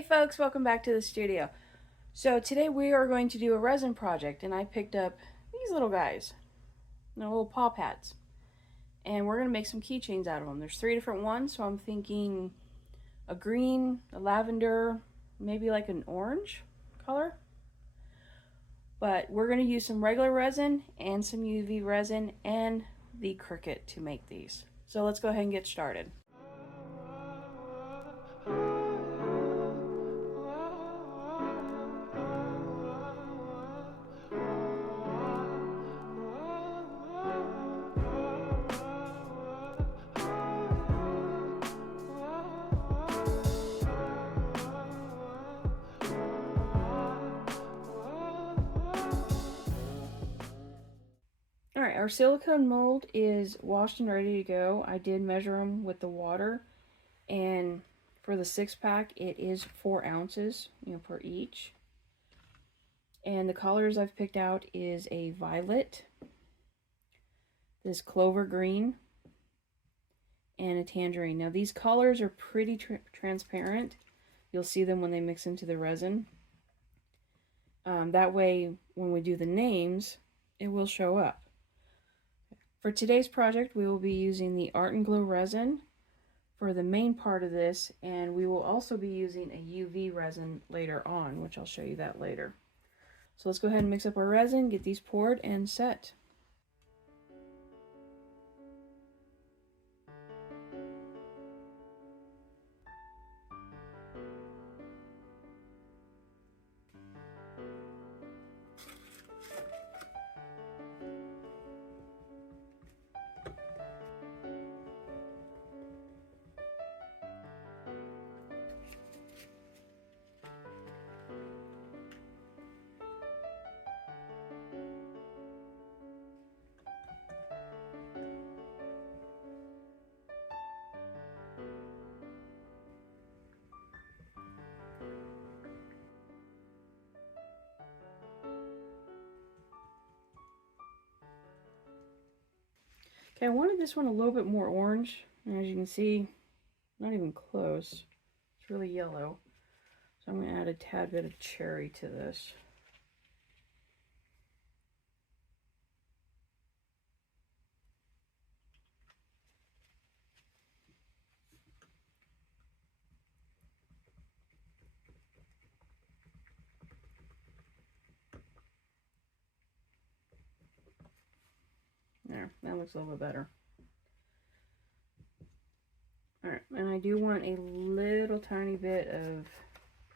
Hey folks, welcome back to the studio. So today we are going to do a resin project, and I picked up these little guys. They're little paw pads. And we're going to make some keychains out of them. There's 3 different ones, so I'm thinking a green, a lavender, maybe like an orange color. But we're going to use some regular resin and some UV resin and the Cricut to make these. So let's go ahead and get started. Alright, our silicone mold is washed and ready to go. I did measure them with the water, and for the 6-pack it is 4 ounces, per each. And the colors I've picked out is a violet, this clover green, and a tangerine. Now these colors are pretty transparent. You'll see them when they mix into the resin. That way when we do the names, it will show up. For today's project, we will be using the Art and Glow resin for the main part of this, and we will also be using a UV resin later on, which I'll show you that later. So let's go ahead and mix up our resin, get these poured and set. Okay, I wanted this one a little bit more orange, and as you can see, not even close. It's really yellow. So I'm going to add a tad bit of cherry to this. There, that looks a little bit better. Alright, and I do want a little tiny bit of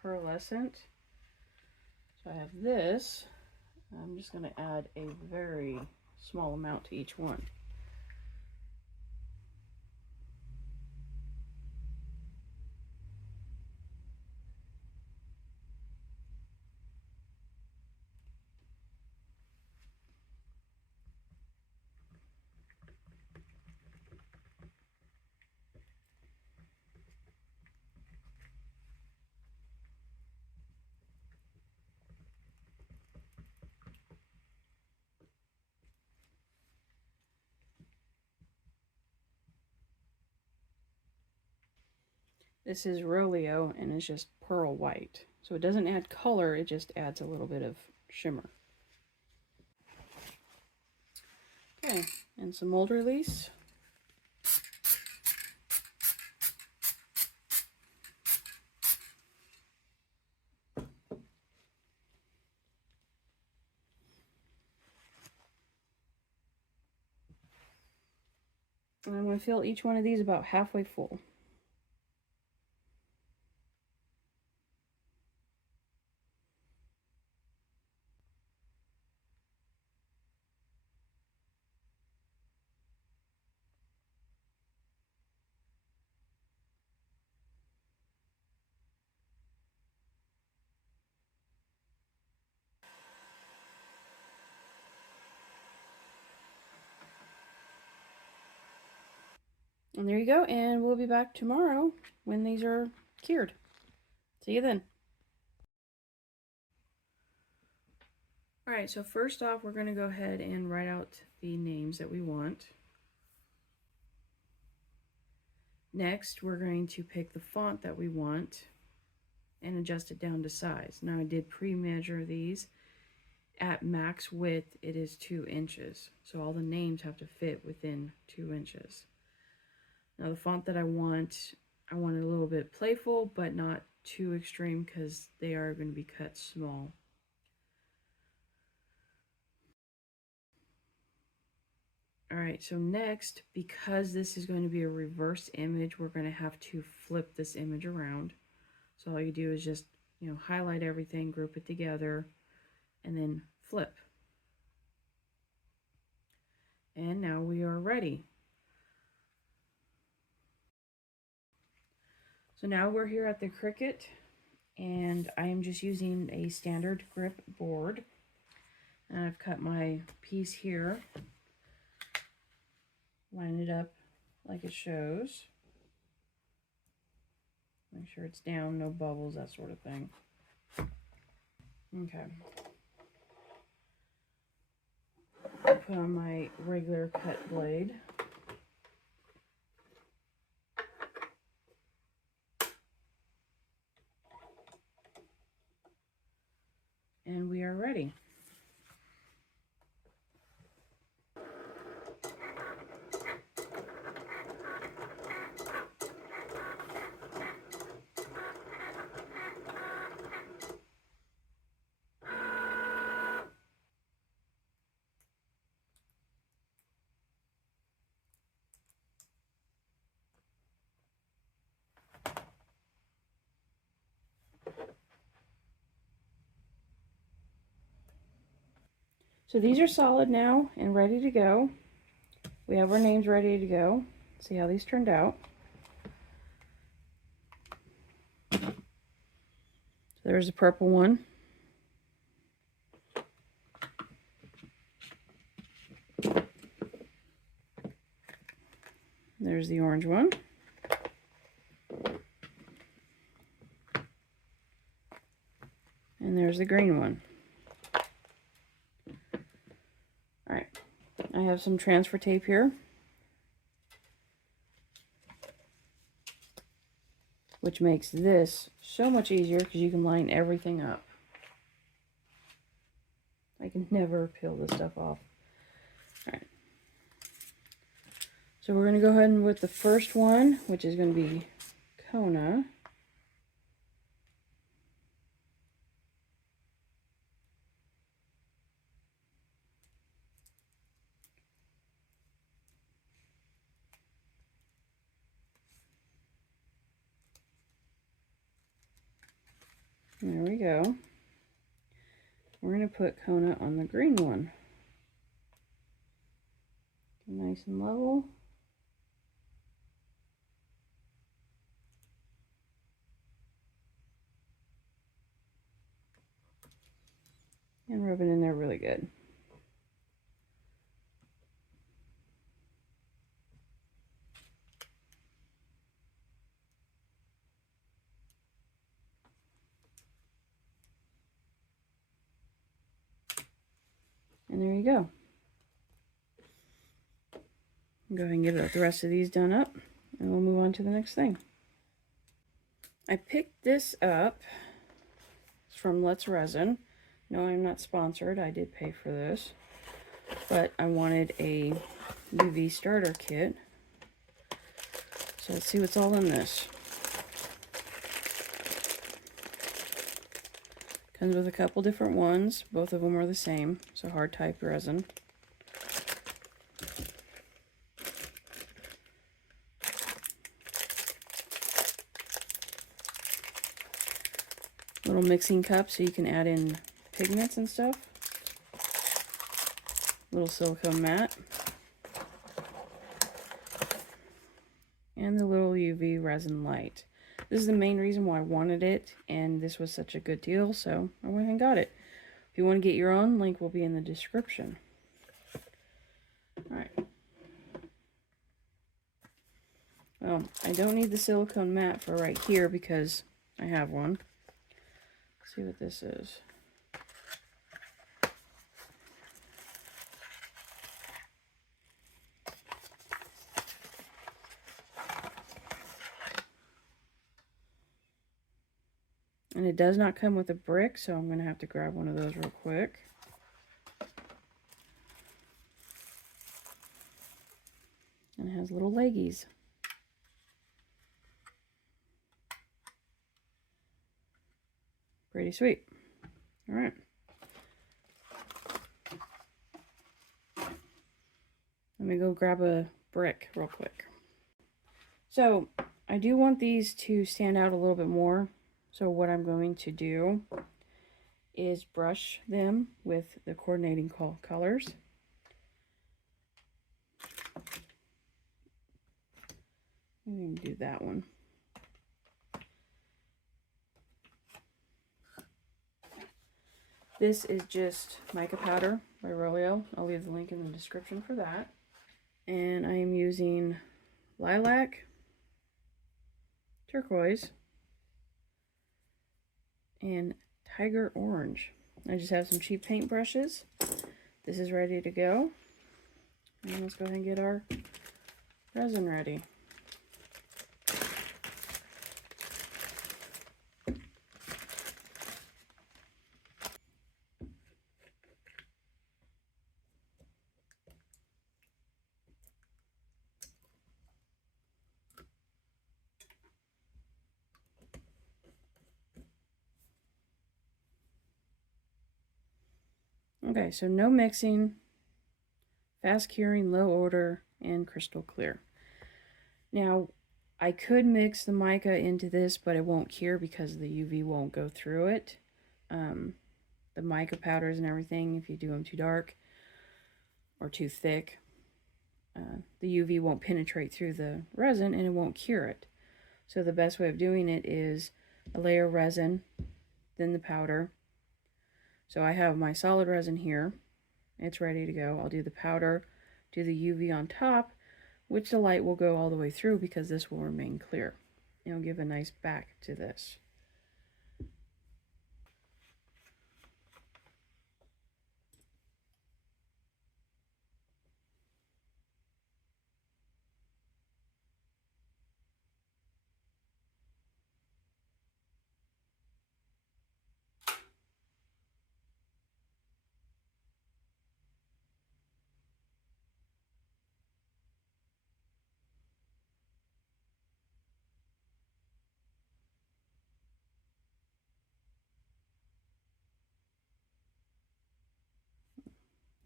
pearlescent. So I have this. I'm just going to add a very small amount to each one. This is Roleo, and it's just pearl white. So it doesn't add color, it just adds a little bit of shimmer. Okay, and some mold release. And I'm going to fill each one of these about halfway full. And there you go, and we'll be back tomorrow when these are cured. See you then. Alright, so first off, we're going to go ahead and write out the names that we want. Next, we're going to pick the font that we want and adjust it down to size. Now I did pre-measure these. At max width, it is 2 inches. So all the names have to fit within 2 inches. Now the font that I want it a little bit playful, but not too extreme because they are going to be cut small. Alright, so next, because this is going to be a reverse image, we're going to have to flip this image around. So all you do is just, highlight everything, group it together, and then flip. And now we are ready. So now we're here at the Cricut, and I am just using a standard grip board. And I've cut my piece here, line it up like it shows. Make sure it's down, no bubbles, that sort of thing. Okay. Put on my regular cut blade. And we are ready. So these are solid now and ready to go. We have our names ready to go. See how these turned out. So there's the purple one. There's the orange one. And there's the green one. Alright, I have some transfer tape here, which makes this so much easier because you can line everything up. I can never peel this stuff off. Alright, so we're going to go ahead and with the first one, which is going to be Kona. There we go. We're going to put Kona on the green one. Nice and level. And rub it in there really good. And there you go. Go ahead and get the rest of these done up, and we'll move on to the next thing. I picked this up. It's from Let's Resin. No, I'm not sponsored. I did pay for this. But I wanted a UV starter kit. So let's see what's all in this. Comes with a couple different ones. Both of them are the same. So hard type resin. Little mixing cup so you can add in pigments and stuff. Little silicone mat. And the little UV resin light. This is the main reason why I wanted it, and this was such a good deal, so I went and got it. If you want to get your own, link will be in the description. Alright. Well, I don't need the silicone mat for right here because I have one. Let's see what this is. And it does not come with a brick, so I'm going to have to grab one of those real quick. And it has little leggies. Pretty sweet. All right. Let me go grab a brick real quick. So I do want these to stand out a little bit more. So what I'm going to do is brush them with the coordinating colors. I'm going to do that one. This is just mica powder by Rolio. I'll leave the link in the description for that. And I am using lilac, turquoise, and tiger orange. I just have some cheap paint brushes. This is ready to go. And let's go ahead and get our resin ready. Okay, so no mixing, fast curing, low odor, and crystal clear. Now, I could mix the mica into this, but it won't cure because the UV won't go through it. The mica powders and everything, if you do them too dark or too thick, the UV won't penetrate through the resin and it won't cure it. So the best way of doing it is a layer of resin, then the powder. So I have my solid resin here. It's ready to go. I'll do the powder, do the UV on top, which the light will go all the way through because this will remain clear. It'll give a nice back to this.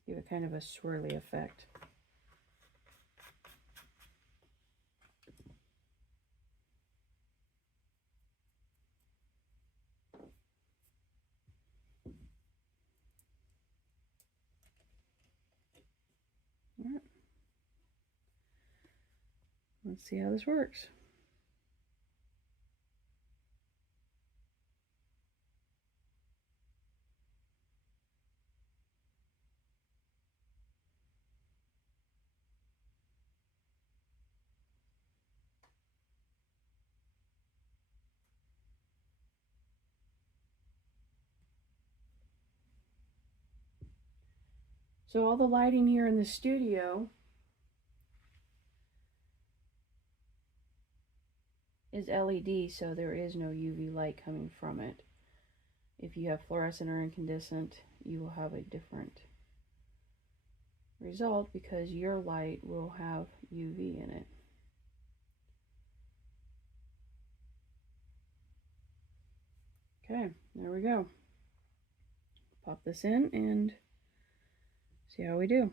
Give it kind of a swirly effect. All right. Let's see how this works. So all the lighting here in the studio is LED, so there is no UV light coming from it. If you have fluorescent or incandescent, you will have a different result because your light will have UV in it. Okay, there we go. Pop this in and see how we do.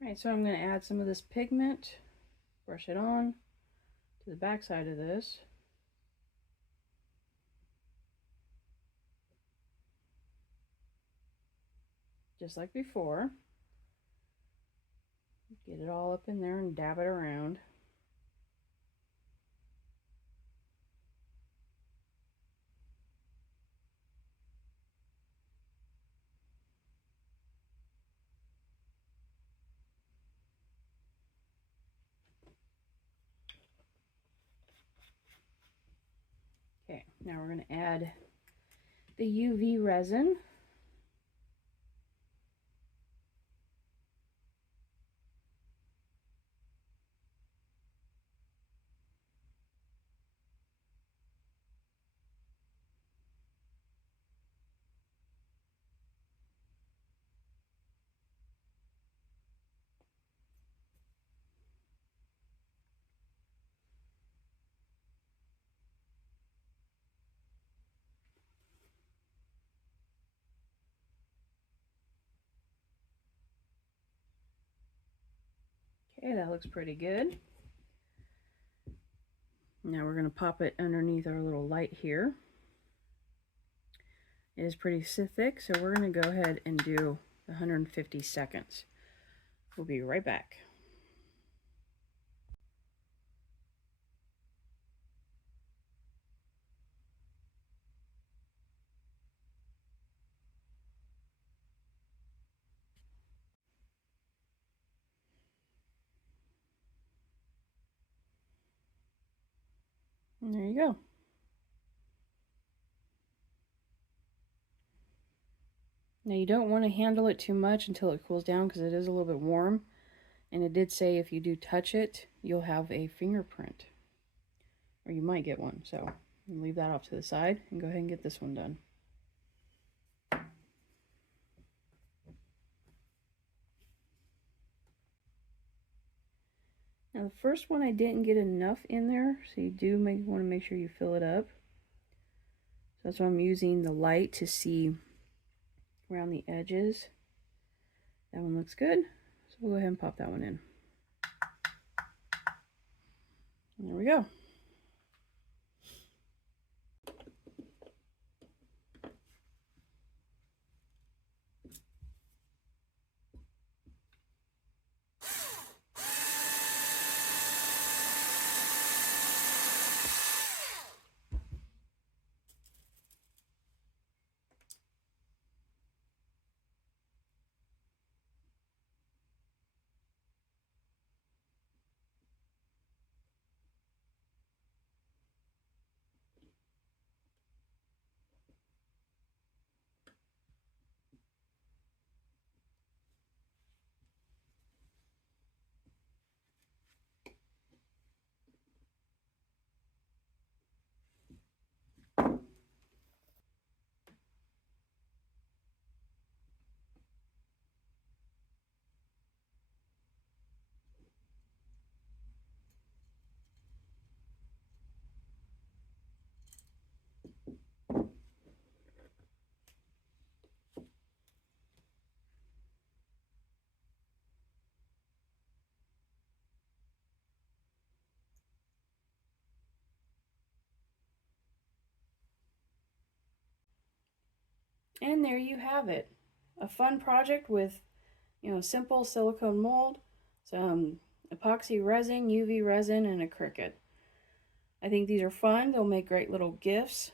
Alright, so I'm going to add some of this pigment, brush it on to the back side of this. Just like before. Get it all up in there and dab it around. Okay, now we're going to add the UV resin. Okay, that looks pretty good. Now we're going to pop it underneath our little light here. It is pretty thick, so we're going to go ahead and do 150 seconds. We'll be right back. And there you go. Now you don't want to handle it too much until it cools down because it is a little bit warm. And it did say if you do touch it, you'll have a fingerprint. Or you might get one. So leave that off to the side and go ahead and get this one done. Now the first one I didn't get enough in there, so you do want to make sure you fill it up. So that's why I'm using the light to see around the edges. That one looks good, so we'll go ahead and pop that one in. And there we go. And there you have it. A fun project with, simple silicone mold, some epoxy resin, UV resin, and a Cricut. I think these are fun. They'll make great little gifts.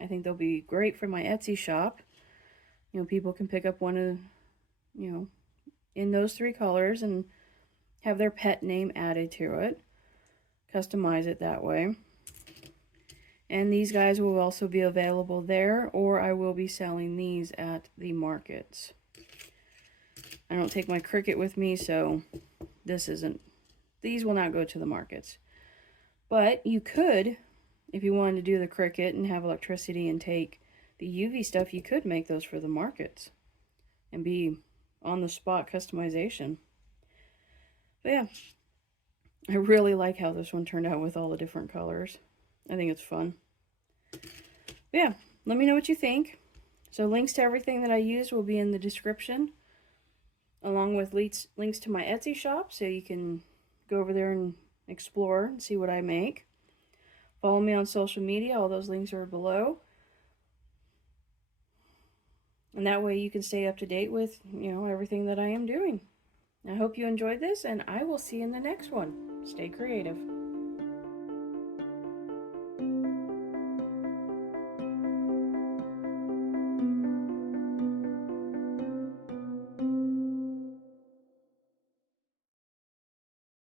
I think they'll be great for my Etsy shop. People can pick up one of, in those 3 colors and have their pet name added to it. Customize it that way. And these guys will also be available there, or I will be selling these at the markets. I don't take my Cricut with me, so these will not go to the markets. But you could, if you wanted to do the Cricut and have electricity and take the UV stuff, you could make those for the markets and be on the spot customization. But yeah, I really like how this one turned out with all the different colors. I think it's fun. But yeah, let me know what you think. So links to everything that I used will be in the description, along with links to my Etsy shop, so you can go over there and explore and see what I make. Follow me on social media. All those links are below. And that way you can stay up to date with, everything that I am doing. I hope you enjoyed this, and I will see you in the next one. Stay creative.